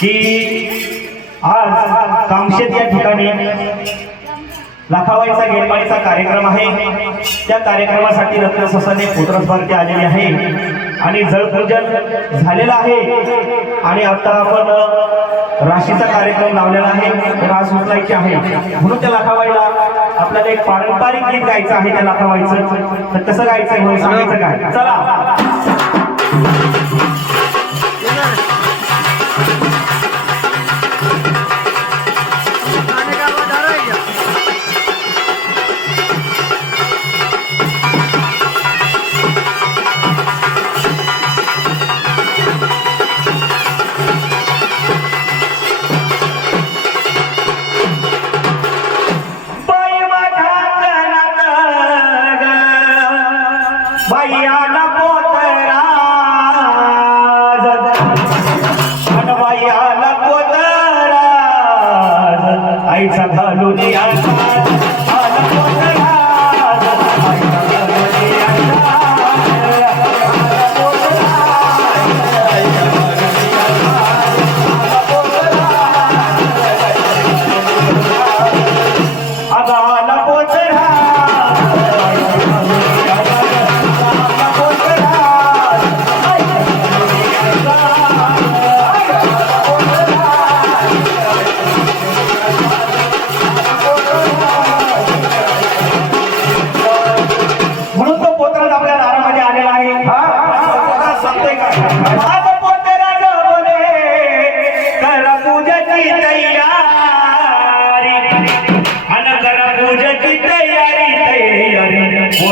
की आज कामशेत या ठिकाणी लाखावाईचा गेरमाळीचा कार्यक्रम आहे. त्या कार्यक्रमासाठी रत्न ससाने पुत्रस भारती आलेली आहे. आणि जळपूजन झालेलं आहे. आणि आता आपण राशीचा कार्यक्रम लावलेला आहे. रास उचलायची आहे. म्हणून त्या लाखावाईला आपल्याला एक पारंपरिक गीत गायचं आहे त्या लाखावाईचं. तर कसं गायचं म्हणून सांगायचं काय? चला. आईचा भाव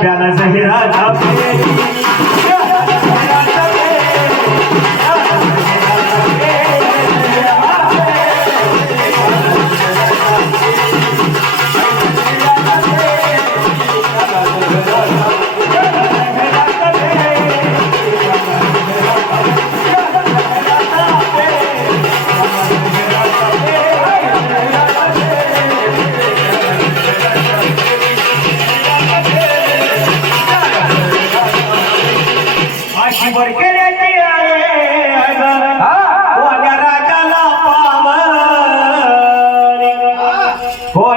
साठी त्याला जहिराचा पेरी जहिराचा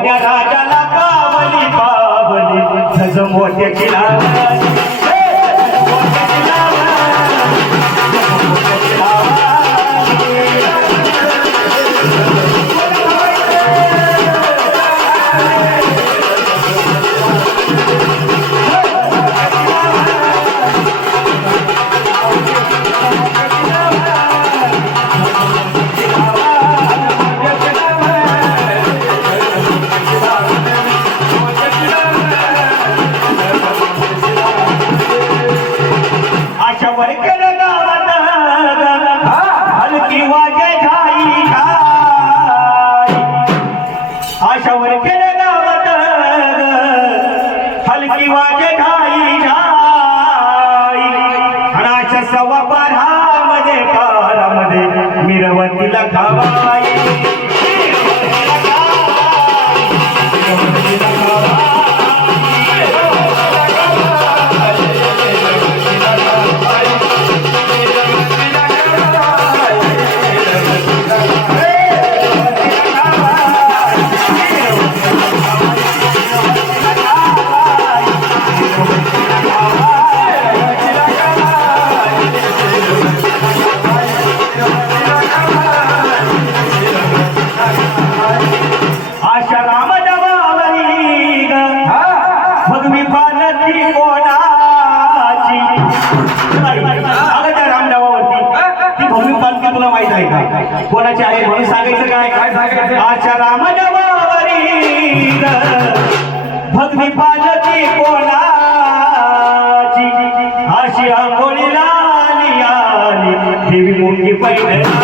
मोठ्या राजाला पावली पावली. सज मोठ्या किनारा. सव्वा बारामध्ये पारामध्ये मिरवतीला खावाई कोणाची आहे म्हणून सांगायचं काय? काय सांगायचं? आच्या भक्ती पालती कोणाची? अशी आंघोळीला आली आली. देवी मुंगी पैठणाची